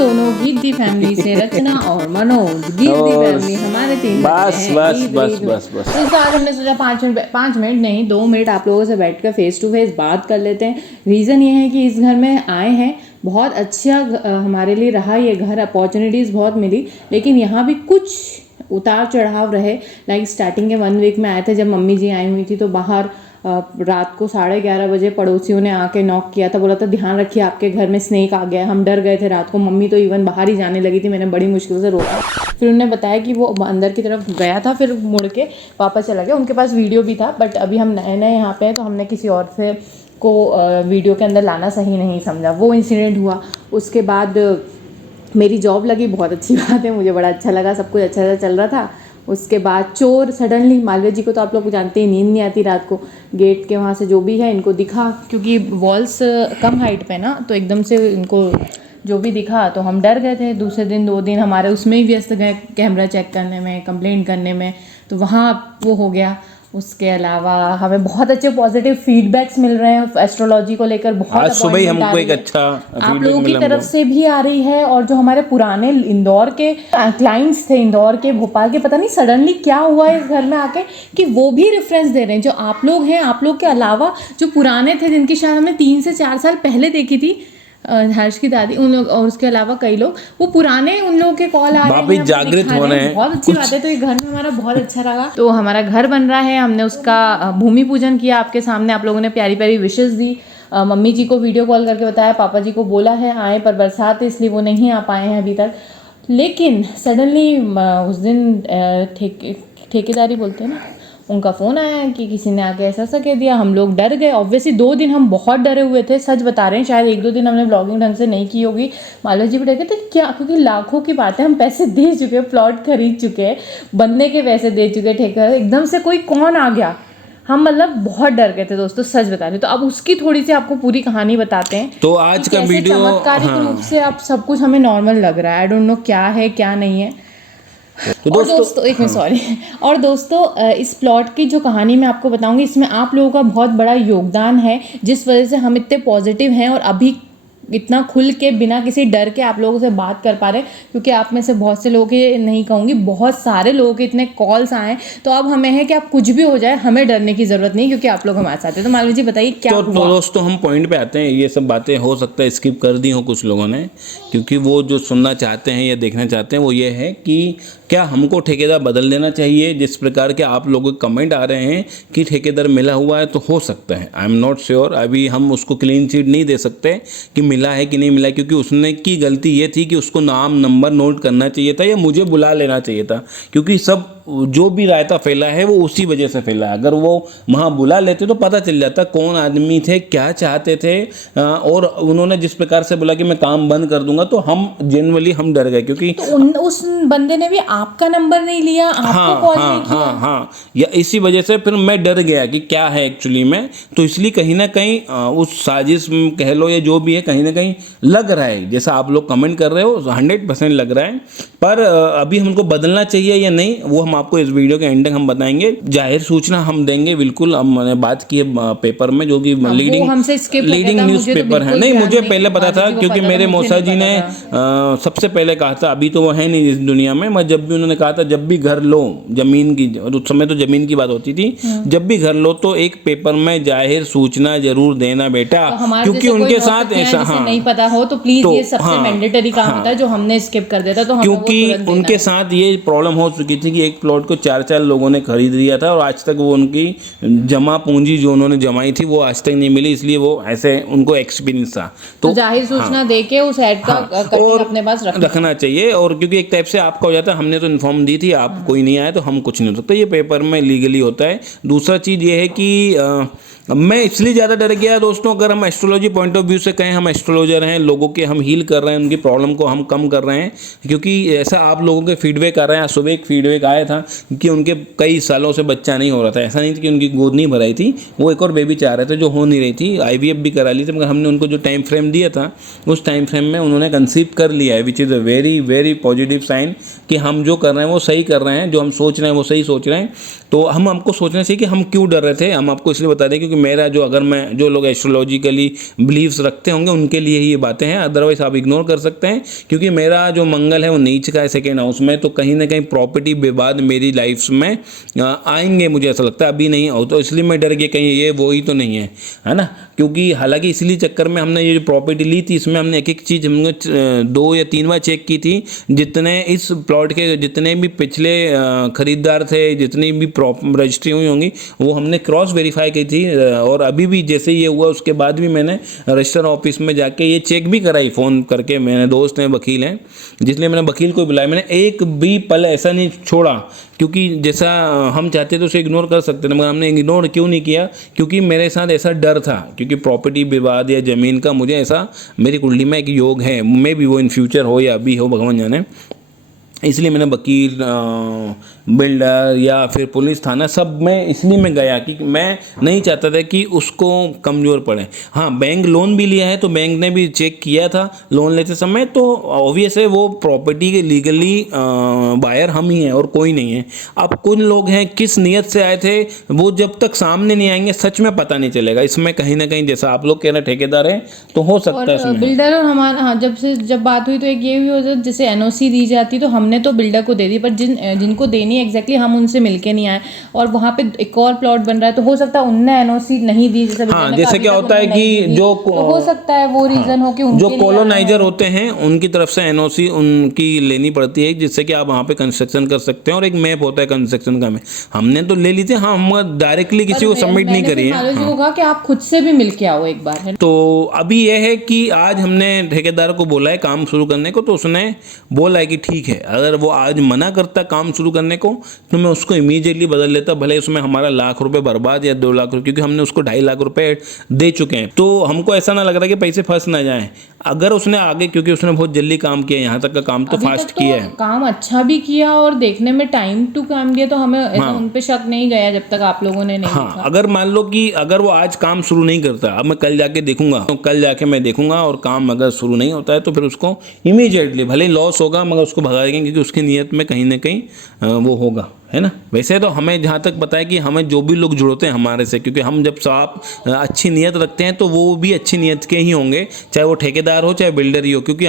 दोनों giddy family से, रचना और मनोज गिद्दी फैमिली हमारे 3 बस बस बस बस बस। तो आज हमने सोचा 5 मिनट नहीं 2 मिनट आप लोगों से बैठकर फेस टू फेस बात कर लेते हैं। रीज़न ये है कि इस घर में आए हैं, बहुत अच्छा हमारे लिए रहा ये घर, अपॉर्चुनिटीज़ बहुत मिली, लेकिन यहाँ भी कुछ उतार चढ़ाव रहे। लाइक स्टार्टिंग के 1 वीक में आए थे, जब मम्मी जी आई हुई थी तो बाहर रात को 11:30 बजे पड़ोसियों ने आके नॉक किया था, बोला था ध्यान रखिए आपके घर में स्नेक आ गया है। हम डर गए थे रात को, मम्मी तो इवन बाहर ही जाने लगी थी, मैंने बड़ी मुश्किल से रोका। फिर उन्होंने बताया कि वो अंदर की तरफ गया था, फिर मुड़ के वापस चला गया। उनके पास वीडियो भी था, बट अभी हम नए नए यहाँ पे हैं तो हमने किसी और से को वीडियो के अंदर लाना सही नहीं समझा। वो इंसिडेंट हुआ। उसके बाद मेरी जॉब लगी, बहुत अच्छी बात है, मुझे बड़ा अच्छा लगा, सब कुछ अच्छा चल रहा था। उसके बाद चोर सडनली, मालवीय जी को तो आप लोग जानते हैं, नींद नहीं आती रात को, गेट के वहाँ से जो भी है इनको दिखा, क्योंकि वॉल्स कम हाइट पे ना, तो एकदम से इनको जो भी दिखा तो हम डर गए थे। दूसरे दिन 2 दिन हमारे उसमें ही व्यस्त गए, कैमरा चेक करने में, कंप्लेंट करने में, तो वहाँ वो हो गया। उसके अलावा हमें बहुत अच्छे पॉजिटिव फीडबैक्स मिल रहे हैं एस्ट्रोलॉजी को लेकर। बहुत आज सुबह ही हमको एक अच्छा आप लोगों की तरफ से भी आ रही है, और जो हमारे पुराने इंदौर के क्लाइंट्स थे, इंदौर के, भोपाल के, पता नहीं सडनली क्या हुआ इस घर में आके कि वो भी रेफरेंस दे रहे हैं। जो आप लोग हैं, आप लोग के अलावा जो पुराने थे, जिनकी शायद हमने 3 से 4 साल पहले देखी थी, हर्ष की दादी, उन लोग, और उसके अलावा कई लोग, वो पुराने उन लोगों के कॉल आ रहे हैं, जागृत हो रहे हैं। बहुत अच्छी बात है। तो ये घर में हमारा बहुत अच्छा लगा। तो हमारा घर बन रहा है, हमने उसका भूमि पूजन किया आपके सामने, आप लोगों ने प्यारी प्यारी विशेस दी। मम्मी जी को वीडियो कॉल करके बताया, पापा जी को बोला है आए, पर बरसात है इसलिए वो नहीं आ पाए हैं अभी तक। लेकिन सडनली उस दिन ठेकेदारी बोलते हैं ना, उनका फ़ोन आया कि किसी ने आके ऐसा कह दिया। हम लोग डर गए, ऑब्वियसली 2 दिन हम बहुत डरे हुए थे, सच बता रहे हैं। शायद 1-2 दिन हमने ब्लॉगिंग ढंग से नहीं की होगी। मालवीय जी भी डर गए थे क्या, क्योंकि लाखों की बात है, हम पैसे दे चुके हैं, प्लॉट खरीद चुके हैं, बनने के पैसे दे चुके हैं, ठेकेदार एकदम से कोई कौन आ गया, हम मतलब बहुत डर गए थे दोस्तों, सच बता रहे। तो अब उसकी थोड़ी सी आपको पूरी कहानी बताते हैं। तो आज का वीडियो चमत्कारिक रूप से अब सब कुछ हमें नॉर्मल लग रहा है। आई डोंट नो क्या है क्या नहीं है। तो दोस्तों एक मिनट, सॉरी। और दोस्तों इस प्लॉट की जो कहानी मैं आपको बताऊंगी, इसमें आप लोगों का बहुत बड़ा योगदान है, जिस वजह से हम इतने पॉजिटिव हैं और अभी इतना खुल के बिना किसी डर के आप लोगों से बात कर पा रहे हैं। क्योंकि आप में से बहुत से लोगों के, नहीं कहूँगी, बहुत सारे लोगों के इतने कॉल्स आए, तो अब हमें है कि आप कुछ भी हो जाए हमें डरने की ज़रूरत नहीं, क्योंकि आप लोग हमारे साथ हैं। तो मालवीय जी बताइए क्या हुआ? तो दोस्तों हम पॉइंट पे आते हैं। ये सब बातें हो सकता है स्किप कर दी हो कुछ लोगों ने, क्योंकि वो जो सुनना चाहते हैं या देखना चाहते हैं वो ये है कि क्या हमको ठेकेदार बदल देना चाहिए। जिस प्रकार के आप लोगों के कमेंट आ रहे हैं कि ठेकेदार मिला हुआ है, तो हो सकता है, आई एम नॉट श्योर, अभी हम उसको क्लीन चिट नहीं दे सकते कि मिला है कि नहीं मिला, क्योंकि उसने की गलती ये थी कि उसको नाम नंबर नोट करना चाहिए था या मुझे बुला लेना चाहिए था, क्योंकि सब जो भी रायता फैला है वो उसी वजह से फैला है। अगर वो वहाँ बुला लेते तो पता चल जाता कौन आदमी थे, क्या चाहते थे, और उन्होंने जिस प्रकार से बोला कि मैं काम बंद कर दूंगा, तो हम जनरली हम डर गए, क्योंकि तो उस बंदे ने भी आपका नंबर नहीं लिया, आपको कॉल नहीं किया। हाँ, या इसी वजह से फिर मैं डर गया कि क्या है एक्चुअली में। तो इसलिए कहीं ना कहीं उस साजिश कह लो या जो भी है, कहीं ना कहीं लग रहा है, जैसा आप लोग कमेंट कर रहे हो 100% लग रहा है। पर अभी हमको बदलना चाहिए या नहीं, वो हम आपको इस वीडियो के एंड तक हम बताएंगे। जाहिर सूचना हम देंगे, बिल्कुल। हमने बात की है पेपर में, जो कि लीडिंग न्यूज पेपर है। नहीं, मुझे पहले पता था, क्योंकि मेरे मौसा जी ने सबसे पहले कहा था, अभी तो वो है नहीं इस दुनिया में, मैं जब भी उन्होंने कहा था जब भी घर लो जमीन की, उस समय तो जमीन की बात होती थी, जब भी घर लो तो एक पेपर में जाहिर सूचना जरूर देना बेटा, क्योंकि उनके साथ ऐसा नहीं पता हो तो प्लीज ये सबसे मैंडेटरी काम होता है, जो हमने स्किप कर दिया था। तो क्योंकि उनके साथ ये प्रॉब्लम हो चुकी थी कि एक प्लॉट को 4 लोगों ने खरीद लिया था, और आज तक वो उनकी जमा पूंजी जो उन्होंने जमाई थी वो आज तक नहीं मिली, इसलिए वो ऐसे उनको एक्सपीरियंस था। तो जाहिर सूचना देके उस ऐड का और अपने पास रखना चाहिए। और क्योंकि एक टाइप से आपका हो जाता है, हमने तो इन्फॉर्म दी थी, आप कोई नहीं आए तो हम कुछ नहीं हो सकता, ये पेपर में लीगली होता है। दूसरा चीज़ ये है कि मैं इसलिए ज़्यादा डर गया दोस्तों, अगर हम एस्ट्रोलॉजी पॉइंट ऑफ व्यू से कहें, हम एस्ट्रोलॉजर हैं, लोगों के हम हील कर रहे हैं, उनकी प्रॉब्लम को हम कम कर रहे हैं, क्योंकि ऐसा आप लोगों के फीडबैक आ रहे हैं। सुबह एक फीडबैक आया था कि उनके कई सालों से बच्चा नहीं हो रहा था। ऐसा नहीं था कि उनकी गोद नहीं भराई थी, वो एक और बेबी चाह रहे थे जो हो नहीं रही थी, IVF भी करा ली थी, मगर हमने उनको जो टाइम फ्रेम दिया था उस टाइम फ्रेम में उन्होंने कंसीव कर लिया है, which is a very very positive sign कि हम जो कर रहे हैं वो सही कर रहे हैं, जो हम सोच रहे हैं वो सही सोच रहे हैं। तो हम हमको सोचना चाहिए कि हम क्यों डर रहे थे। हम आपको इसलिए बता दें क्योंकि मेरा जो, अगर मैं, जो लोग एस्ट्रोलॉजिकली बिलीव्स रखते होंगे उनके लिए ही ये बातें हैं, अदरवाइज आप इग्नोर कर सकते हैं। क्योंकि मेरा जो मंगल है वो नीच का है सेकेंड हाउस में, तो कहीं ना कहीं प्रॉपर्टी विवाद मेरी लाइफ में आएंगे, मुझे ऐसा लगता है। अभी नहीं हो तो इसलिए मैं डर गया कहीं ये वो ही तो नहीं है ना। क्योंकि हालांकि इसलिए चक्कर में हमने ये जो प्रॉपर्टी ली थी इसमें हमने एक एक चीज़ हमने 2 या 3 बार चेक की थी। जितने इस प्लॉट के जितने भी पिछले खरीदार थे, जितनी भी रजिस्ट्री हुई होंगी, वो हमने क्रॉस वेरीफाई की थी। और अभी भी जैसे ये हुआ उसके बाद भी मैंने रजिस्टर ऑफिस में जाके ये चेक भी कराई फ़ोन करके। मेरे दोस्त हैं, वकील हैं, जिसलिए मैंने वकील को बुलाया। मैंने एक भी पल ऐसा नहीं छोड़ा, क्योंकि जैसा हम चाहते तो उसे इग्नोर कर सकते थे, मगर हमने इग्नोर क्यों नहीं किया? क्योंकि मेरे साथ ऐसा डर था, क्योंकि प्रॉपर्टी विवाद या ज़मीन का मुझे ऐसा, मेरी कुंडली में एक योग है, मे भी वो इन फ्यूचर हो या अभी हो, भगवान जाने। इसलिए मैंने वकील, बिल्डर या फिर पुलिस थाना, सब में इसलिए मैं गया कि मैं नहीं चाहता था कि उसको कमज़ोर पड़े। हाँ, बैंक लोन भी लिया है तो बैंक ने भी चेक किया था लोन लेते समय, तो ऑब्वियस है वो प्रॉपर्टी के लीगली बायर हम ही हैं और कोई नहीं है। अब कुछ लोग हैं किस नियत से आए थे, वो जब तक सामने नहीं आएंगे सच में पता नहीं चलेगा। इसमें कहीं ना कहीं जैसा आप लोग कह रहे ठेकेदार है तो हो सकता है इसमें। बिल्डर और हमारा, हाँ, जब बात हुई तो एक ये भी हो जाता, जैसे एनओसी दी जाती तो हमने तो बिल्डर को दे दी, पर जिनको देनी है एग्जैक्टली हम उनसे मिलके नहीं आए, और वहाँ पे एक और प्लॉट बन रहा है, तो हो सकता है उनने एनओसी नहीं दी। जैसे हाँ, जैसे क्या होता है कि जो तो हो सकता है वो रीजन हो कि जो कॉलोनाइजर होते हैं उनकी तरफ से एनओसी उनकी लेनी पड़ती है, जिससे कि आप वहाँ पे कंस्ट्रक्शन कर सकते हैं, और एक मैप होता है कंस्ट्रक्शन का। हमने तो ले ली थी, हाँ, हम डायरेक्टली किसी को सबमिट नहीं करी है। होगा कि आप खुद से भी मिल के आओ एक बार, है। तो अभी यह है कि आज हमने ठेकेदार को बोला है काम शुरू करने को, तो उसने बोला है कि ठीक है, अगर वो आज मना करता काम शुरू करने को तो मैं उसको इमीडिएटली बदल लेता, भले उसमें हमारा ₹1,00,000 बर्बाद या 2 लाख रुपए, क्योंकि हमने उसको ₹2.5 लाख दे चुके हैं। तो हमको ऐसा ना लग रहा कि पैसे फंस ना जाएं। अगर उसने आगे, क्योंकि उसने बहुत जल्दी काम किया, यहाँ तक का काम तो फास्ट किया है, काम अच्छा भी किया और देखने में टाइम टू काम दिया, तो हमें ऐसा उन पे शक नहीं गया जब तक आप लोगों ने नहीं देखा। अगर मान लो कि अगर वो आज काम शुरू नहीं करता, अब मैं कल जाके देखूंगा, तो कल जाके मैं देखूंगा और काम अगर शुरू नहीं होता है तो फिर उसको इमीडिएटली, भले लॉस होगा मगर उसको भगा देंगे, क्योंकि उसकी नीयत में कहीं ना कहीं वो होगा, है ना। वैसे तो हमें जहाँ तक पता है कि हमें जो भी लोग जुड़ते हैं हमारे से, क्योंकि हम जब साफ अच्छी नीयत रखते हैं तो वो भी अच्छी नीयत के ही होंगे, चाहे वो ठेकेदार हो चाहे बिल्डर ही हो, क्योंकि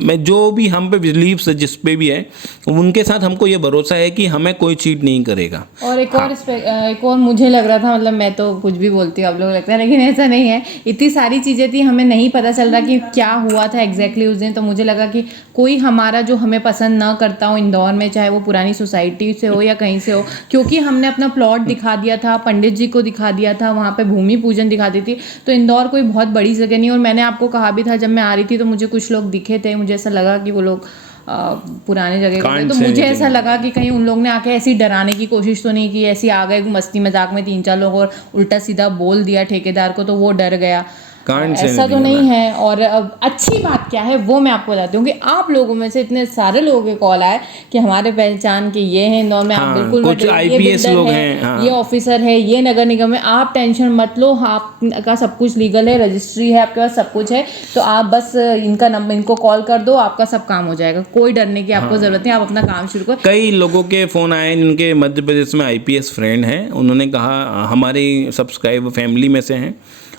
मैं जो भी हम पे बिलीव्स जिस पे भी है उनके साथ हमको ये भरोसा है कि हमें कोई चीट नहीं करेगा। और एक और मुझे लग रहा था, मतलब मैं तो कुछ भी बोलती हूँ, आप लोग लगता है, लेकिन ऐसा नहीं है। इतनी सारी चीज़ें थी, हमें नहीं पता चल रहा कि क्या हुआ था एग्जैक्टली उस दिन। तो मुझे लगा कि कोई हमारा जो हमें पसंद ना करता हो इंदौर में, चाहे वो पुरानी सोसाइटी से हो या कहीं से हो, क्योंकि हमने अपना प्लॉट दिखा दिया था, पंडित जी को दिखा दिया था, वहाँ पे भूमि पूजन दिखा दी थी, तो इंदौर कोई बहुत बड़ी जगह नहीं। और मैंने आपको कहा भी था, जब मैं आ रही थी तो मुझे कुछ लोग दिखे थे, मुझे ऐसा लगा कि वो लोग पुराने जगह के, तो मुझे ऐसा लगा कि कहीं उन लोग ने आके ऐसी डराने की कोशिश तो नहीं की, ऐसी आ गए मस्ती मजाक में 3-4 लोग और उल्टा सीधा बोल दिया ठेकेदार को, तो वो डर गया। ऐसा तो नहीं है। और अब अच्छी बात क्या है वो मैं आपको बताती हूँ कि आप लोगों में से इतने सारे लोगों के कॉल आए कि हमारे पहचान के ये हैं इंदौर में, आप बिल्कुल कुछ आईपीएस लोग हैं, ये ऑफिसर है, ये नगर निगम में, आप टेंशन मत लो, आपका सब कुछ लीगल है, रजिस्ट्री है आपके पास, सब कुछ है, तो आप बस इनका नंबर, इनको कॉल कर दो, आपका सब काम हो जाएगा, कोई डरने की आपको जरूरत नहीं, आप अपना काम शुरू करो। कई लोगों के फ़ोन आए जिनके मध्य प्रदेश में आईपीएस फ्रेंड हैं, उन्होंने कहा, हमारी सब्सक्राइब फैमिली में से हैं,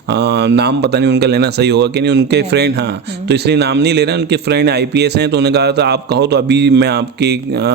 नाम पता नहीं उनका लेना सही होगा कि नहीं, उनके फ्रेंड, हाँ, तो इसलिए नाम नहीं ले रहे, उनके फ्रेंड आईपीएस हैं, तो उन्होंने कहा था आप कहो तो अभी मैं आपकी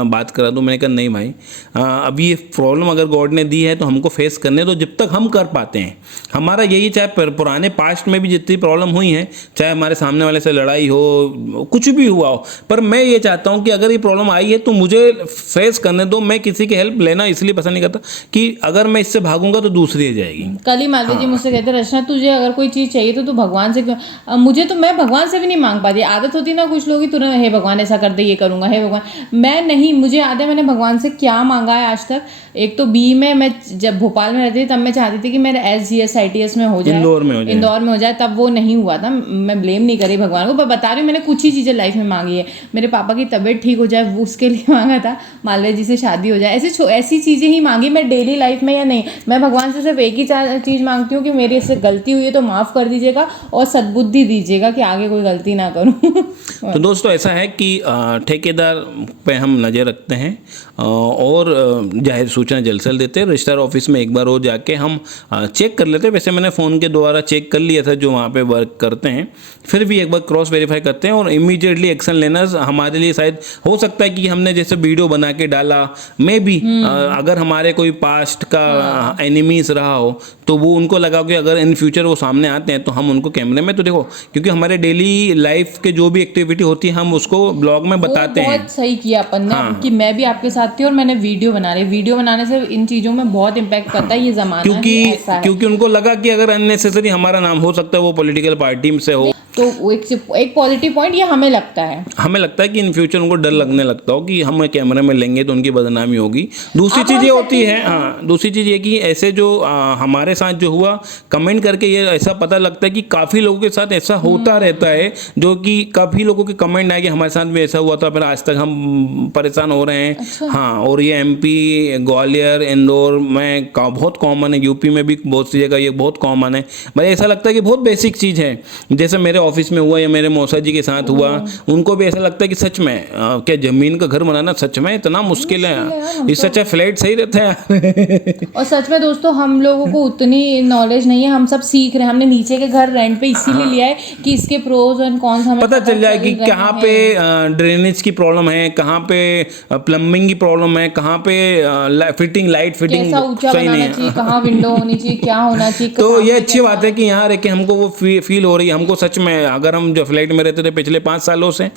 बात करा दूँ। मैंने कहा नहीं भाई, अभी ये प्रॉब्लम अगर गॉड ने दी है तो हमको फेस करने दो जब तक हम कर पाते हैं। हमारा यही, चाहे पुराने पास्ट में भी जितनी प्रॉब्लम हुई हैं, चाहे हमारे सामने वाले से लड़ाई हो, कुछ भी हुआ हो, पर मैं ये चाहता हूँ कि अगर ये प्रॉब्लम आई है तो मुझे फेस करने दो। मैं किसी की हेल्प लेना इसलिए पसंद नहीं करता कि अगर मैं इससे भागूंगा तो दूसरी आ जाएगी। कल ही मालवी जी मुझसे कहते, रचना तुझे अगर कोई चीज़ चाहिए तो तू भगवान से क्यों, मुझे तो, मैं भगवान से भी नहीं मांग पाती, आदत होती ना कुछ लोगों की, तुरंत हे भगवान ऐसा कर दे, ये करूँगा, हे भगवान, मैं नहीं, मुझे याद है मैंने भगवान से क्या मांगा है आज तक। एक तो बी में, मैं जब भोपाल में रहती थी तब मैं चाहती थी कि मेरा SGS ITS में हो जाए, इंदौर में हो जाए, तब वो नहीं हुआ था। मैं ब्लेम नहीं करी भगवान को, पर बता रही हूँ मैंने कुछ ही चीज़ें लाइफ में मांगी है। मेरे पापा की तबीयत ठीक हो जाए, वो उसके लिए मांगा था, मालवीय जी से शादी हो जाए, ऐसी चीज़ें ही मांगी। मैं डेली लाइफ में या नहीं, मैं भगवान से सिर्फ एक ही चीज़ मांगती हूँ कि मेरी इससे गलती गलती हुई है तो माफ़ कर दीजिएगा और सद्बुद्धि दीजिएगा कि आगे कोई गलती ना करूँ। तो दोस्तों ऐसा है कि ठेकेदार पे हम नज़र रखते हैं और जाहिर सूचना जल्द से जल्द देते हैं। रजिस्ट्रार ऑफिस में एक बार वो जाके हम चेक कर लेते हैं। वैसे मैंने फ़ोन के द्वारा चेक कर लिया था जो वहाँ पे वर्क करते हैं, फिर भी एक बार क्रॉस वेरीफाई करते हैं और इमीडिएटली एक्शन लेना हमारे लिए शायद हो सकता है कि हमने जैसे वीडियो बना के डाला, मे बी अगर हमारे कोई पास्ट का एनिमीज रहा हो तो वो उनको लगा कि अगर इन फ्यूचर वो सामने आते हैं तो हम उनको कैमरे में तो देखो, क्योंकि हमारे डेली लाइफ के जो भी एक्टिविटी होती है हम उसको ब्लॉग में बताते हैं। बहुत सही किया अपन ने कि मैं भी आपके साथ थी और मैंने वीडियो बना रही। वीडियो बनाने से इन चीज़ों में बहुत इम्पैक्ट पड़ता है, ये ज़माना ही ऐसा है। क्योंकि उनको लगा कि अगर अननेसेसरी हमारा नाम हो सकता है वो पॉलिटिकल पार्टी से हो, तो एक पॉजिटिव पॉइंट ये हमें लगता है कि इन फ्यूचर उनको डर लगने लगता हो कि हम कैमरे में लेंगे तो उनकी बदनामी होगी। दूसरी चीज़ ये होती है, दूसरी चीज़ ये कि ऐसे जो हमारे साथ जो हुआ कमेंट करके ये ऐसा पता लगता है कि काफ़ी लोगों के साथ ऐसा होता रहता है, जो कि काफ़ी लोगों के कमेंट आए कि हमारे साथ भी ऐसा हुआ था, फिर आज तक हम परेशान हो रहे हैं। अच्छा। हाँ, और ये MP, ग्वालियर, इंदौर में बहुत कॉमन है, यूपी में भी बहुत सी जगह ये बहुत कॉमन है। भाई ऐसा लगता है कि बहुत बेसिक चीज़ है, जैसे मेरे ऑफिस में हुआ या मेरे मौसा जी के साथ हुआ, उनको भी ऐसा लगता है कि सच में क्या ज़मीन का घर बनाना सच में इतना मुश्किल है, इससे अच्छा फ्लैट सही रहता है। और सच में दोस्तों हम लोगों को उतनी नॉलेज नहीं है, हम सब सीख रहे हैं। हमने नीचे के घर रेंट पे इसीलिए लिया है कि इसके प्रोज एंड कॉन्स हमें पता चल जाए कि कहाँ पे ड्रेनेज की प्रॉब्लम है, कहाँ पे प्लम्बिंग की प्रॉब्लम है, कहाँ पे फिटिंग, लाइट फिटिंग कैसा ऊंचा सही नहीं बनाना चाहिए, कहाँ विंडो होनी चाहिए, क्या होना चाहिए। तो ये अच्छी बात है कि यहाँ रह के हमको वो फील हो रही है। हमको सच में अगर हम जो फ्लैट में रहते थे पिछले 5 सालों से,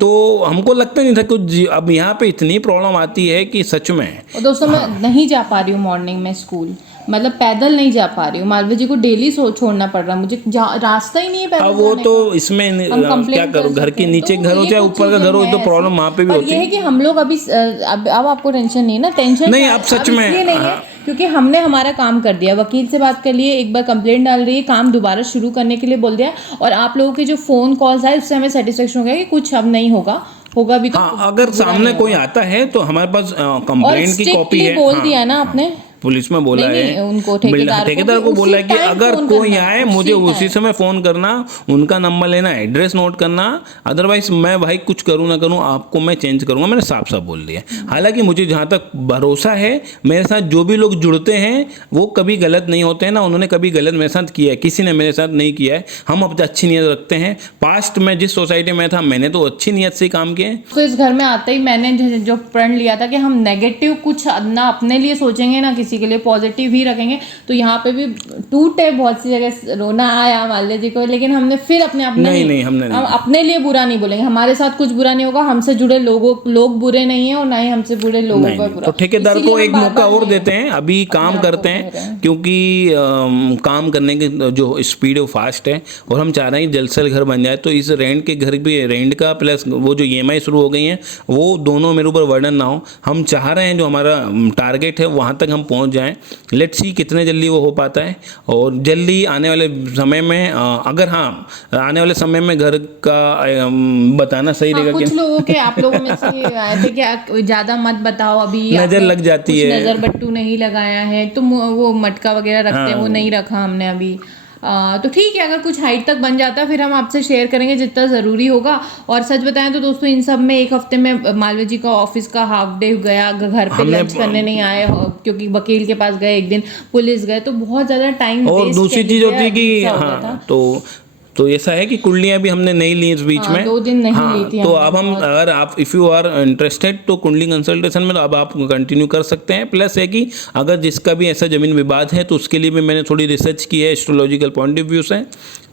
तो हमको लगता नहीं था कुछ, अब यहाँ पे इतनी प्रॉब्लम आती है कि सच में। और दोस्तों मैं नहीं जा पा रही हूँ मॉर्निंग में स्कूल, मतलब पैदल नहीं जा पा रही हूँ। मालवी जी को डेली छोड़ना पड़ रहा है मुझे, रास्ता ही नहीं है पैदल अब वो जाने तो का। इसमें हम क्या करो, घर के नीचे घर हो चाहे ऊपर का घर हो, तो प्रॉब्लम वहाँ पे भी होती है। ये है कि हम लोग अभी अब आपको टेंशन नहीं है ना, टेंशन नहीं, अब सच में इसलिए नहीं है क्योंकि हमने हमारा काम कर दिया। वकील से बात कर लिए, एक बार कंप्लेंट डाल रही है, काम दोबारा शुरू करने के लिए बोल दिया, और आप लोगों के जो फोन कॉल्स आए उससे हमें सेटिस्फेक्शन हो गया कि कुछ अब नहीं होगा भी तो। हाँ, अगर सामने कोई आता है तो हमारे पास कंप्लेंट की कॉपी है। बोल दिया ना आपने, पुलिस में बोला है, उनको ठेकेदार को बोला है कि अगर कोई आए मुझे उसी समय फोन करना, उनका नंबर लेना, एड्रेस नोट करना, अदरवाइज मैं भाई कुछ करूँ ना करूँ आपको मैं चेंज करूँगा। मैंने साफ साफ बोल दिया। हालांकि मुझे जहाँ तक भरोसा है, मेरे साथ जो भी लोग जुड़ते हैं वो कभी गलत नहीं होते हैं ना, उन्होंने कभी गलत मेरे साथ किया है, किसी ने मेरे साथ नहीं किया है। हम अब अच्छी नीयत रखते हैं। पास्ट में जिस सोसाइटी में था मैंने तो अच्छी नीयत से काम किए। तो इस घर में आते ही मैंने जो प्रण लिया था कि हम नेगेटिव कुछ ना अपने लिए सोचेंगे ना किसी के लिए पॉजिटिव ही रखेंगे, तो यहाँ पे भी टूटे, बहुत सी जगह रोना आया माल्या जी को, लेकिन हमने फिर अपने हम अपने लिए बुरा नहीं बोलेंगे। हमारे साथ कुछ बुरा नहीं होगा, हमसे जुड़े लोग बुरे नहीं है और ना ही हमसे बुरे लोगों पर बुरा। तो ठेकेदार को एक मौका और देते हैं, अभी काम करते हैं, क्योंकि काम करने की जो स्पीड है वो फास्ट है और हम चाह रहे हैं जल्द से जल्द घर बन जाए। तो इस रेंट के घर भी, रेंट का प्लस वो जो EMI शुरू हो गई हैं, वो दोनों मेरे ऊपर वर्डन ना हो। हम चाह रहे हैं जो हमारा टारगेट है वहाँ तक हम पहुँच जाएं। लेट्स सी कितने जल्दी वो हो पाता है। और जल्दी आने वाले समय में अगर आने वाले समय में घर का बताना सही रहेगा। कुछ लोगों के, आप लोगों में से आए थे कि ज़्यादा मत बताओ, अभी नज़र लग जाती है, नज़र बट्टू नहीं लगाया है, तो वो मटका वगैरह रखते हैं, वो नहीं रखा हमने अभी। तो ठीक है, अगर कुछ हाइट तक बन जाता है फिर हम आपसे शेयर करेंगे जितना ज़रूरी होगा। और सच बताएं तो दोस्तों इन सब में एक हफ्ते में मालवी जी का ऑफिस का हाफ डे गया, घर पे लंच करने नहीं आए क्योंकि वकील के पास गए, एक दिन पुलिस गए, तो बहुत ज़्यादा टाइम। और दूसरी चीज़ होती है कि तो ऐसा है कि कुंडलियाँ भी हमने नहीं ली इस बीच में, 2 दिन नहीं ली थी। तो अब हम, अगर आप इफ़ यू आर इंटरेस्टेड तो कुंडली कंसल्टेशन में अब आप कंटिन्यू कर सकते हैं। प्लस है कि अगर जिसका भी ऐसा ज़मीन विवाद है तो उसके लिए भी मैंने थोड़ी रिसर्च की है एस्ट्रोलॉजिकल पॉइंट ऑफ व्यू से,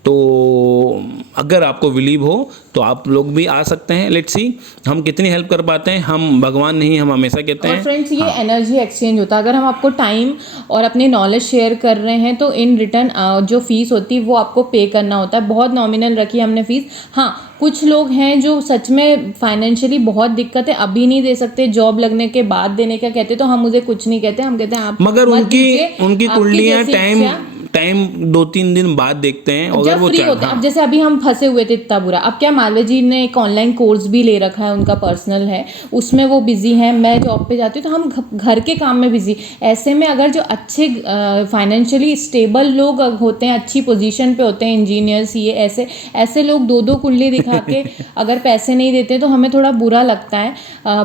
तो अगर आपको बिलीव हो तो आप लोग भी आ सकते हैं। लेट्स सी हम कितनी हेल्प कर पाते हैं, हम भगवान नहीं, हम हमेशा कहते हैं। और फ्रेंड्स ये एनर्जी एक्सचेंज होता है, अगर हम आपको टाइम और अपनी नॉलेज शेयर कर रहे हैं तो इन रिटर्न जो फीस होती है वो आपको पे करना होता है। बहुत नॉमिनल रखी है हमने फीस। हाँ, कुछ लोग हैं जो सच में फाइनेंशियली बहुत दिक्कत है, अभी नहीं दे सकते, जॉब लगने के बाद देने का कहते, तो हम मुझे कुछ नहीं कहते, हम कहते हैं आप मगर उनकी कुंडलियाँ टाइम 2-3 दिन बाद देखते हैं अगर जब वो फ्री होते हैं। अब जैसे अभी हम फंसे हुए थे इतना बुरा, अब क्या मालवीय जी ने एक ऑनलाइन कोर्स भी ले रखा है, उनका पर्सनल है, उसमें वो बिजी हैं, मैं जॉब पे जाती हूँ, तो हम घर के काम में बिजी। ऐसे में अगर जो अच्छे फाइनेंशियली स्टेबल लोग होते हैं, अच्छी पोजीशन पे होते हैं, इंजीनियर्स, ये ऐसे ऐसे लोग 2-2 कुंडली दिखा के अगर पैसे नहीं देते तो हमें थोड़ा बुरा लगता है।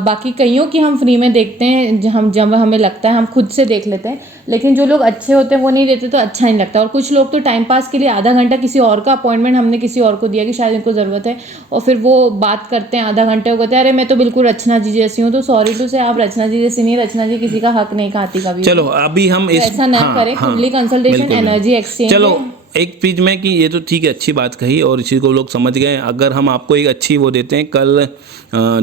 बाकी कईयों की हम फ्री में देखते हैं, जब हमें लगता है हम खुद से देख लेते हैं, लेकिन जो लोग अच्छे होते हैं वो नहीं देते तो अच्छा नहीं लगता। और कुछ लोग तो टाइम पास के लिए आधा घंटा किसी और का अपॉइंटमेंट हमने किसी और को दिया कि शायद इनको ज़रूरत है, और फिर वो बात करते हैं आधा घंटे, वो कहते हैं अरे मैं तो बिल्कुल रचना जी जैसी हूँ। तो सॉरी टू से, आप रचना जी जैसी नहीं, रचना जी किसी का हक नहीं खाती कभी। चलो अभी हम तो ऐसा ना करें, कुंडली कंसल्टेशन, एनर्जी एक्सचेंज। चलो एक चीज में कि ये तो ठीक है, अच्छी बात कही और इसी को लोग समझ गए। अगर हम आपको एक अच्छी वो देते हैं, कल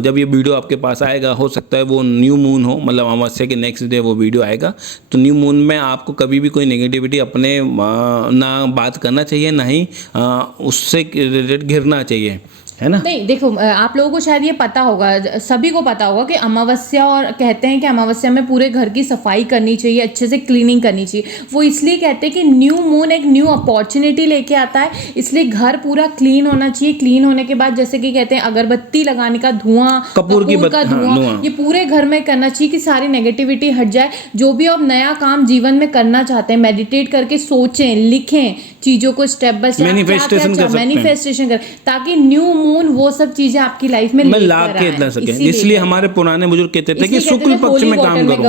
जब ये वीडियो आपके पास आएगा, हो सकता है वो न्यू मून हो, मतलब अमावस्या के नेक्स्ट डे वो वीडियो आएगा, तो न्यू मून में आपको कभी भी कोई नेगेटिविटी अपने ना बात करना चाहिए, ना ही उससे रिलेटेड घिरना चाहिए, है ना। नहीं देखो, आप लोगों को शायद ये पता होगा, सभी को पता होगा कि अमावस्या, और कहते हैं कि अमावस्या में पूरे घर की सफाई करनी चाहिए, अच्छे से क्लीनिंग करनी चाहिए। वो इसलिए कहते हैं कि न्यू मून एक न्यू अपॉर्चुनिटी लेके आता है, इसलिए घर पूरा क्लीन होना चाहिए। क्लीन होने के बाद जैसे कि कहते हैं अगरबत्ती लगाने का धुआं, कपूर का धुआं, ये पूरे घर में करना चाहिए कि सारी नेगेटिविटी हट जाए। जो भी आप नया काम जीवन में करना चाहते हैं, मेडिटेट करके सोचें, लिखें चीजों को स्टेप बाय स्टेप, मैनिफेस्टेशन करें, ताकि न्यू मून वो सब चीजें आपकी लाइफ में ला के सके। इसलिए हमारे पुराने बुजुर्ग कहते थे कि शुक्ल पक्ष में काम करो,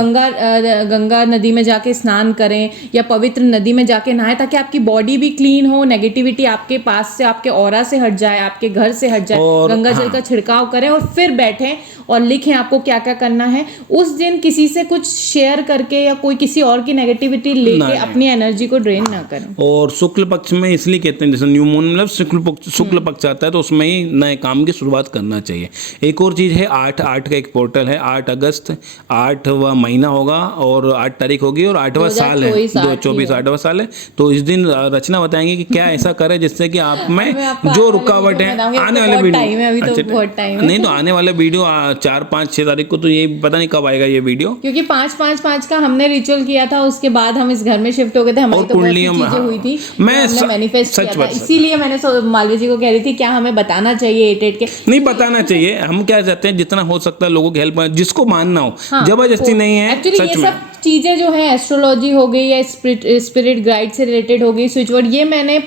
गंगा नदी में जाके स्नान करें या पवित्र नदी में जाके नहाएं, ताकि आपकी बॉडी भी क्लीन हो, नेगेटिविटी आपके पास से, आपके ऑरा से हट जाए, आपके घर से हट जाए। गंगा जल का छिड़काव करें और फिर बैठें और लिखें आपको क्या क्या करना है। उस दिन किसी से कुछ शेयर करके या कोई किसी और की नेगेटिविटी लेके अपनी एनर्जी को ड्रेन ना करें। और शुक्ल पक्ष में इसलिए कहते हैं, जैसे न्यू मून मतलब शुक्ल पक्ष आता है, तो उसमें ही नए काम की शुरुआत करना चाहिए। एक और चीज़ है, 8 का एक पोर्टल है, 8 अगस्त 8वां महीना होगा और 8 तारीख होगी और 8वां साल है, 2024 8वां साल है। तो इस दिन रचना बताएंगे कि क्या ऐसा करें जिससे कि आप में जो रुकावट है, आने वाले वीडियो नहीं तो आने वाले वीडियो 4, 5, 6 तारीख को, तो ये पता नहीं कब आएगा ये वीडियो, क्योंकि 5-5-5 का हमने रिचुअल किया था, उसके बाद हम इस घर में शिफ्ट हो गए थे, हमारी तो बहुत चीजें हुई थी, हमने मैनिफेस्ट किया था। इसीलिए मैंने मालवीय जी को कह रही थी क्या हमें बताना चाहिए 8 के, नहीं बताना चाहिए। हम क्या चाहते हैं, जितना हो सकता है लोगों की हेल्प, जिसको मानना हो, जबरदस्ती नहीं है। एक्चुअली ये सब चीजें जो है एस्ट्रोलॉजी हो गई या स्पिरिट गाइड से रिलेटेड हो गई, स्विच वर्ड, ये मैंने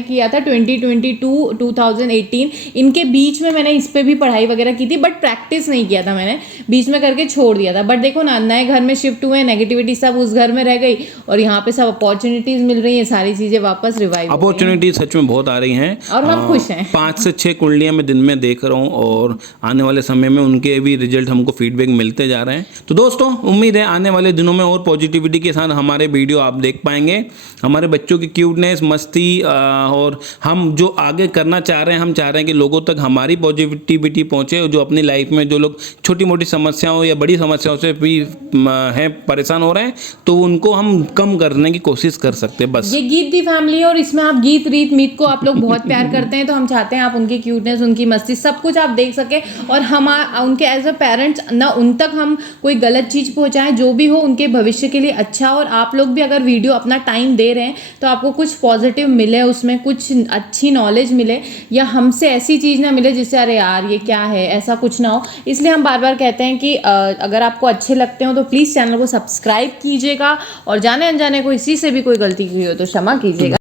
किया था 2022-2018 इनके बीच में, मैंने इस पे भी पढ़ाई वगैरह की थी, बट प्रैक्टिस नहीं किया था, मैंने बीच में करके छोड़ दिया था। बट देखो ना, नए घर में शिफ्ट हुए, नेगेटिविटी सब उस घर में रह गई और यहाँ पे सब अपॉर्चुनिटीज मिल रही है, सारी चीजें वापस रिवाइव, अपॉर्चुनिटीज सच में बहुत आ रही हैं और हम खुश हैं। 5 से 6 कुंडलियां मैं दिन में देख रहा हूँ और आने वाले समय में उनके भी रिजल्ट हमको फीडबैक मिलते जा रहे हैं। तो दोस्तों, उम्मीद है आने वाले दिनों में और पॉजिटिविटी के साथ हमारे वीडियो आप देख पाएंगे। हमारे बच्चों की क्यूटनेस, मस्ती और हम जो आगे करना चाह रहे हैं, हम चाह रहे हैं कि लोगों तक हमारी पॉजिटिविटी पहुंचे, जो अपनी लाइफ में जो लोग छोटी मोटी समस्याओं या बड़ी समस्याओं से भी हैं परेशान हो रहे हैं, तो उनको हम कम करने की कोशिश कर सकते हैं। बस ये गीत दी फैमिली है और इसमें आप गीत रीत मीत को आप लोग बहुत प्यार करते हैं, तो हम चाहते हैं आप उनकी क्यूटनेस, उनकी मस्ती, सब कुछ आप देख सके और हम उनके एज अ पेरेंट्स ना उन तक हम कोई गलत चीज़ पहुंचाएं, जो भी हो उनके भविष्य के लिए अच्छा। और आप लोग भी अगर वीडियो अपना टाइम दे रहे हैं तो आपको कुछ पॉजिटिव मिले, उसमें कुछ अच्छी नॉलेज मिले, या हमसे ऐसी चीज़ ना मिले जिससे अरे यार ये क्या है, ऐसा कुछ ना हो। इसलिए हम बार बार कहते हैं कि अगर आपको अच्छे लगते हो तो प्लीज़ चैनल को सब्सक्राइब कीजिएगा और जाने अनजाने को इसी से भी कोई गलती की हो तो क्षमा कीजिएगा।